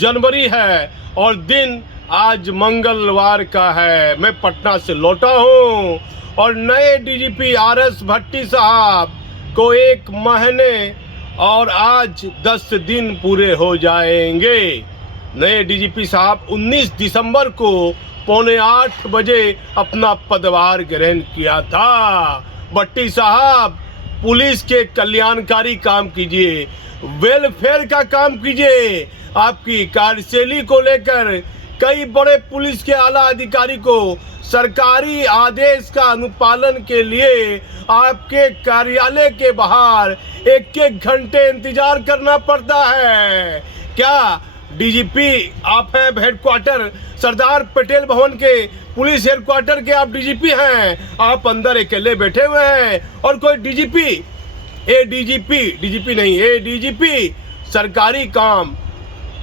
जनवरी है और दिन आज मंगलवार का है। मैं पटना से लौटा हूँ और नए डीजीपी RS भट्टी साहब को 1 महीने और आज 10 दिन पूरे हो जाएंगे। नए डीजीपी साहब 19 दिसंबर को 7:45 बजे अपना पदभार ग्रहण किया था। भट्टी साहब, पुलिस के कल्याणकारी काम कीजिए, वेलफेयर का काम कीजिए। आपकी कार्यशैली को लेकर कई बड़े पुलिस के आला अधिकारी को सरकारी आदेश का अनुपालन के लिए आपके कार्यालय के बाहर 1-1 घंटे इंतजार करना पड़ता है। क्या डीजीपी आप हैं? हेडक्वार्टर सरदार पटेल भवन के पुलिस हेडक्वार्टर के आप डीजीपी हैं। आप अंदर अकेले बैठे हुए हैं और कोई डीजीपी सरकारी काम,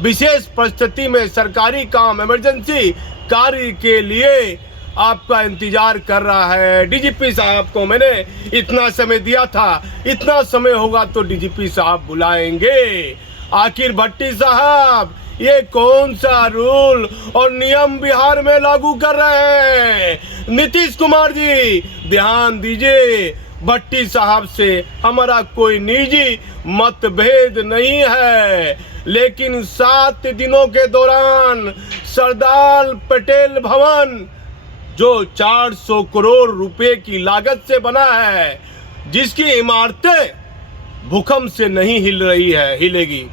विशेष परिस्थिति में सरकारी काम, इमरजेंसी कार्य के लिए आपका इंतजार कर रहा है। डीजीपी साहब को मैंने इतना समय दिया था, इतना समय होगा तो डीजीपी साहब बुलाएंगे। आखिर भट्टी साहब, ये कौन सा रूल और नियम बिहार में लागू कर रहे हैं? नीतीश कुमार जी, ध्यान दीजिए। भट्टी साहब से हमारा कोई निजी मतभेद नहीं है, लेकिन 7 दिनों के दौरान सरदार पटेल भवन जो 400 करोड़ रुपए की लागत से बना है, जिसकी इमारतें भूकंप से नहीं हिलेगी,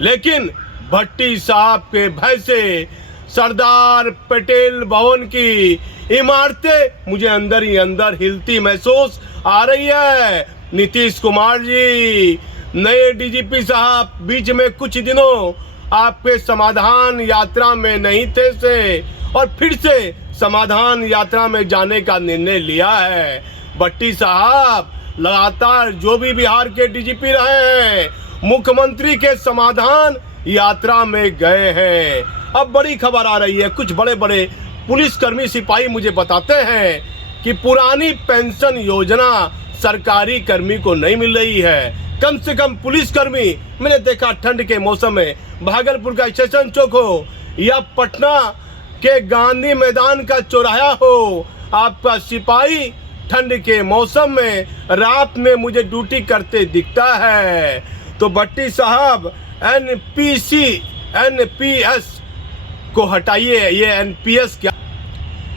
लेकिन भट्टी साहब के भय से सरदार पटेल भवन की इमारतें मुझे अंदर ही अंदर हिलती महसूस आ रही है। नीतीश कुमार जी, नए डीजीपी साहब बीच में कुछ दिनों आपके समाधान यात्रा में नहीं थे और फिर से समाधान यात्रा में जाने का निर्णय लिया है। भट्टी साहब लगातार जो भी बिहार के डीजीपी रहे हैं, मुख्यमंत्री के समाधान यात्रा में गए हैं। अब बड़ी खबर आ रही है, कुछ बड़े बड़े पुलिसकर्मी सिपाही मुझे बताते हैं कि पुरानी पेंशन योजना सरकारी कर्मी को नहीं मिल रही है। कम से कम पुलिसकर्मी, मैंने देखा ठंड के मौसम में भागलपुर का स्टेशन चौक हो या पटना के गांधी मैदान का चौराहा हो, आपका सिपाही ठंड के मौसम में रात में मुझे ड्यूटी करते दिखता है। तो भट्टी साहब, एनपीएस को हटाइए। ये एनपीएस क्या?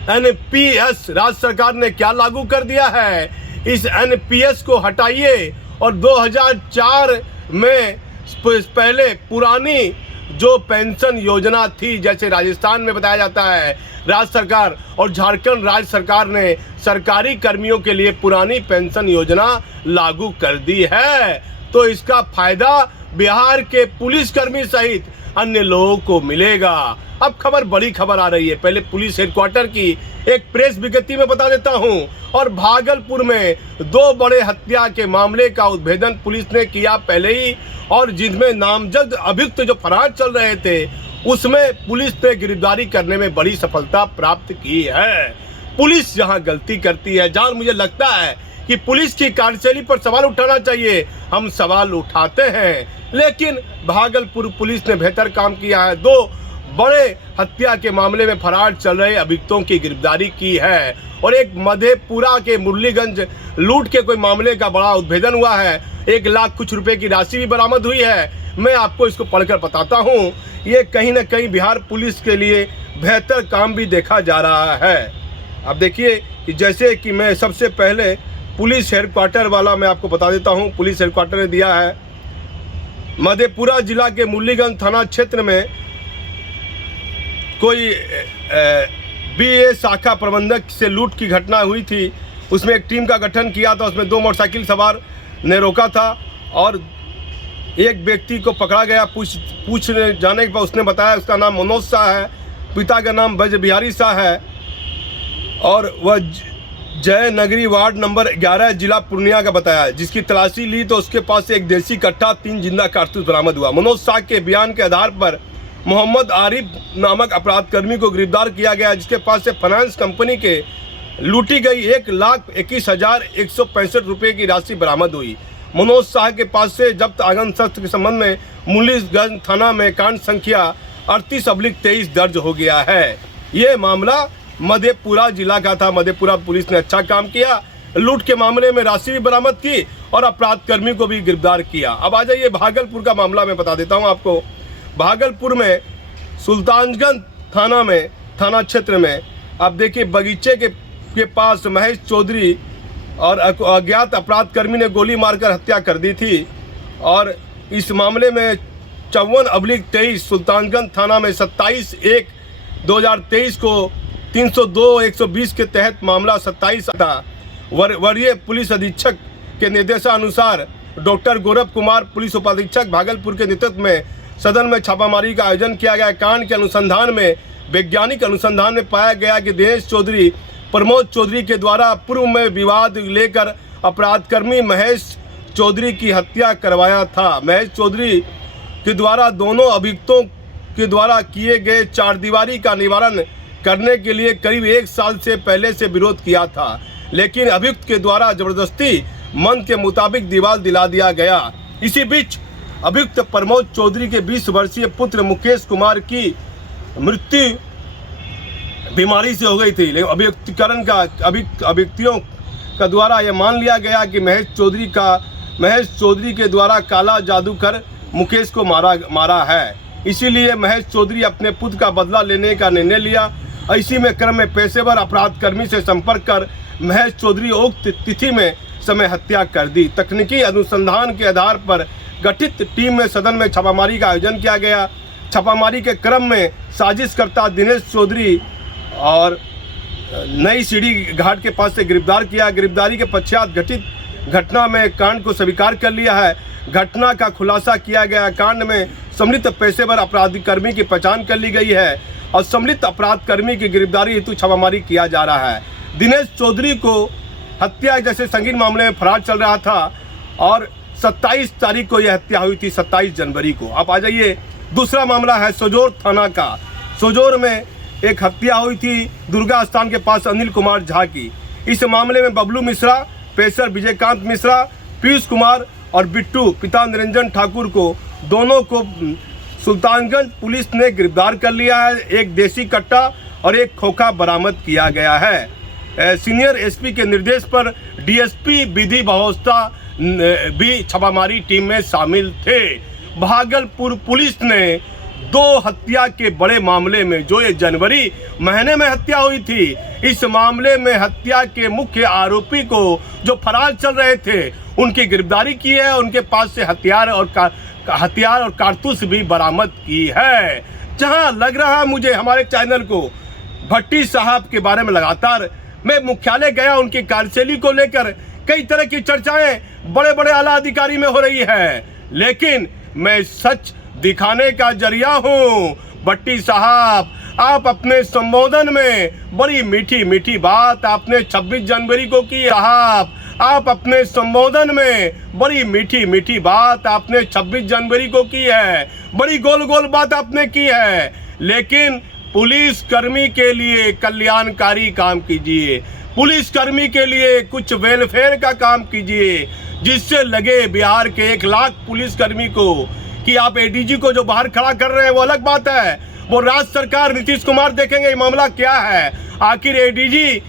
एनपीएस राज्य सरकार ने क्या लागू कर दिया है? इस एनपीएस को हटाइए और 2004 में पहले पुरानी जो पेंशन योजना थी, जैसे राजस्थान में बताया जाता है, राज्य सरकार और झारखंड राज्य सरकार ने सरकारी कर्मियों के लिए पुरानी पेंशन योजना लागू कर दी है। तो इसका फायदा बिहार के पुलिसकर्मी सहित अन्य लोगों को मिलेगा। अब बड़ी खबर आ रही है। पहले पुलिस हेडक्वार्टर की एक प्रेस विज्ञप्ति में बता देता हूं। और भागलपुर में 2 बड़े हत्या के मामले का उद्भेदन पुलिस ने किया पहले ही, और जिनमें नामजद अभियुक्त जो फरार चल रहे थे, उसमें पुलिस ने गिरफ्तारी करने में बड़ी सफलता प्राप्त की है। पुलिस जहां गलती करती है, जहां मुझे लगता है कि पुलिस की कार्यशैली पर सवाल उठाना चाहिए, हम सवाल उठाते हैं, लेकिन भागलपुर पुलिस ने बेहतर काम किया है। 2 बड़े हत्या के मामले में फरार चल रहे अभियुक्तों की गिरफ्तारी की है और एक मधेपुरा के मुरलीगंज लूट के कोई मामले का बड़ा उद्भेदन हुआ है। 1 लाख कुछ रुपए की राशि भी बरामद हुई है। मैं आपको इसको पढ़कर बताता हूँ। ये कहीं ना कहीं बिहार पुलिस के लिए बेहतर काम भी देखा जा रहा है। अब देखिए कि जैसे कि मैं सबसे पहले पुलिस हेडक्वार्टर वाला मैं आपको बता देता हूँ। पुलिस हेडक्वार्टर ने दिया है मधेपुरा जिला के मुरलीगंज थाना क्षेत्र में कोई बीए शाखा प्रबंधक से लूट की घटना हुई थी। उसमें एक टीम का गठन किया था। उसमें 2 मोटरसाइकिल सवार ने रोका था और एक व्यक्ति को पकड़ा गया। पूछने जाने के बाद उसने बताया उसका नाम मनोज शाह है, पिता का नाम ब्रज बिहारी शाह है और वह जय नगरी वार्ड नंबर 11 जिला पूर्णिया का बताया। जिसकी तलाशी ली तो उसके पास से एक देसी कट्टा 3 जिंदा कारतूस बरामद हुआ। मनोज शाह के बयान के आधार पर मोहम्मद आरिफ नामक अपराधकर्मी को गिरफ्तार किया गया, जिसके पास से फाइनेंस कंपनी के लूटी गई 1,21,165 रुपये की राशि बरामद हुई। मनोज शाह के पास से जब्त आगन शस्त्र के संबंध में मुरलीगंज थाना में कांड संख्या 38/23 दर्ज हो गया है। ये मामला मधेपुरा जिला का था। मधेपुरा पुलिस ने अच्छा काम किया, लूट के मामले में राशि भी बरामद की और अपराध कर्मी को भी गिरफ्तार किया। अब आ जाइए भागलपुर का मामला मैं बता देता हूं आपको। भागलपुर में सुल्तानगंज थाना क्षेत्र में आप देखिए बगीचे के पास महेश चौधरी और अज्ञात अपराध कर्मी ने गोली मारकर हत्या कर दी थी। और इस मामले में 54/23 सुल्तानगंज थाना में 27/1/2023 को 302/120 के तहत मामला 27 था। वरीय पुलिस अधीक्षक के निर्देशानुसार डॉक्टर गौरव कुमार पुलिस उपाधीक्षक भागलपुर के नेतृत्व में सदन में छापामारी का आयोजन किया गया। कांड के अनुसंधान में वैज्ञानिक अनुसंधान में पाया गया कि दिनेश चौधरी प्रमोद चौधरी के द्वारा पूर्व में विवाद लेकर अपराधकर्मी महेश चौधरी की हत्या करवाया था। महेश चौधरी के द्वारा दोनों अभियुक्तों के द्वारा किए गए चारदीवारी का निवारण करने के लिए करीब 1 साल से पहले से विरोध किया था, लेकिन अभियुक्त के द्वारा जबरदस्ती मन के मुताबिक दीवार दिला दिया गया। इसी बीच अभियुक्त प्रमोद चौधरी के 20 वर्षीय पुत्र मुकेश कुमार की मृत्यु बीमारी से हो गई थी। लेकिन अभियुक्तियों का द्वारा यह मान लिया गया कि महेश चौधरी के द्वारा काला जादू कर मुकेश को मारा है। इसीलिए महेश चौधरी अपने पुत्र का बदला लेने का निर्णय लिया। इसी में क्रम में पेशेवर अपराध कर्मी से संपर्क कर महेश चौधरी उक्त तिथि में समय हत्या कर दी। तकनीकी अनुसंधान के आधार पर गठित टीम में सदन में छापामारी का आयोजन किया गया। छापामारी के क्रम में साजिशकर्ता दिनेश चौधरी और नई सीढ़ी घाट के पास से गिरफ्तार किया। गिरफ्तारी के पश्चात घटित घटना में कांड को स्वीकार कर लिया है। घटना का खुलासा किया गया। कांड में सम्मिलित पेशेवर अपराधी कर्मी की पहचान कर ली गई है और सम्मिलित अपराध कर्मी की गिरफ्तारी हेतु छापामारी किया जा रहा है। दिनेश चौधरी को हत्या जैसे संगीन मामले में फरार चल रहा था और 27 तारीख को यह हत्या हुई थी, 27 जनवरी को। अब आ जाइए दूसरा मामला है सोजोर थाना का। सोजोर में एक हत्या हुई थी दुर्गा स्थान के पास अनिल कुमार झा की। इस मामले में बबलू मिश्रा, पेशर विजयकांत मिश्रा, पीयूष कुमार और बिट्टू पिता निरंजन ठाकुर को दोनों को सुल्तानगंज पुलिस ने गिरफ्तार कर लिया है। एक देसी कट्टा और एक खोखा बरामद किया गया है। सीनियर एसपी के निर्देश पर डीएसपी विधि व्यवस्था भी छापामारी टीम में शामिल थे। भागलपुर पुलिस ने 2 हत्या के बड़े मामले में जो ये जनवरी महीने में हत्या हुई थी, इस मामले में हत्या के मुख्य आरोपी को जो फरार चल रहे थे उनकी गिरफ्तारी की है। उनके पास से हथियार और कारतूस भी बरामद की है। जहां लग रहा मुझे हमारे चैनल को भट्टी साहब के बारे में लगातार मैं मुख्यालय गया, उनकी कार्यशैली को लेकर कई तरह की चर्चाएं बड़े बड़े आला अधिकारी में हो रही है, लेकिन मैं सच दिखाने का जरिया हूं। भट्टी साहब, आप अपने संबोधन में बड़ी मीठी मीठी बात आपने 26 जनवरी को की। साहब, आप अपने संबोधन में बड़ी मीठी मीठी बात आपने 26 जनवरी को की है, बड़ी गोल गोल बात आपने की है, लेकिन पुलिस कर्मी के लिए कल्याणकारी काम कीजिए, पुलिस कर्मी के लिए कुछ वेलफेयर का काम कीजिए, जिससे लगे बिहार के 1 लाख पुलिस कर्मी को कि आप एडीजी को जो बाहर खड़ा कर रहे हैं वो अलग बात है, वो राज्य सरकार नीतीश कुमार देखेंगे ये मामला क्या है। आखिर एडीजी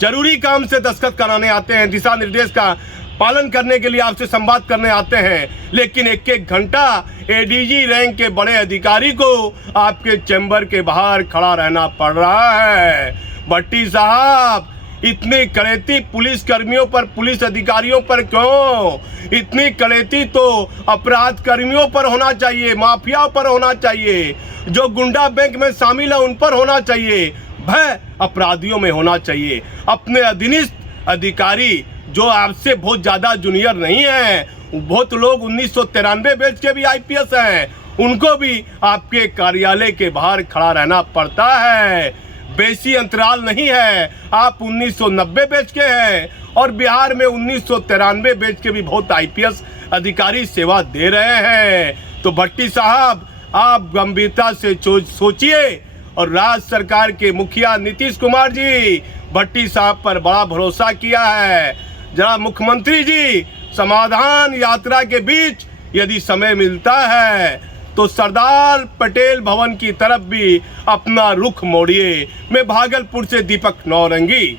जरूरी काम से दस्तखत कराने आते हैं, दिशा निर्देश का पालन करने के लिए आपसे संवाद करने आते हैं, लेकिन 1-1 घंटा एडीजी रैंक के बड़े अधिकारी को आपके चैम्बर के बाहर खड़ा रहना पड़ रहा है। भट्टी साहब, इतनी कड़ेती पुलिस कर्मियों पर, पुलिस अधिकारियों पर क्यों? इतनी कड़ेती तो अपराध कर्मियों पर होना चाहिए, माफिया पर होना चाहिए, जो गुंडा बैंक में शामिल है उन पर होना चाहिए, भय अपराधियों में होना चाहिए। अपने अधीनस्थ अधिकारी जो आपसे बहुत ज्यादा जूनियर नहीं है, बहुत लोग 1993 बैच के भी आईपीएस हैं, उनको भी आपके कार्यालय के बाहर खड़ा रहना पड़ता है। बेसी अंतराल नहीं है, आप 1990 बैच के हैं और बिहार में 1993 बैच के भी बहुत आईपीएस अधिकारी सेवा दे रहे हैं। तो भट्टी साहब, आप गंभीरता से सोचिए और राज्य सरकार के मुखिया नीतीश कुमार जी भट्टी साहब पर बड़ा भरोसा किया है। जरा मुख्यमंत्री जी, समाधान यात्रा के बीच यदि समय मिलता है तो सरदार पटेल भवन की तरफ भी अपना रुख मोड़िए। मैं भागलपुर से दीपक नौरंगी।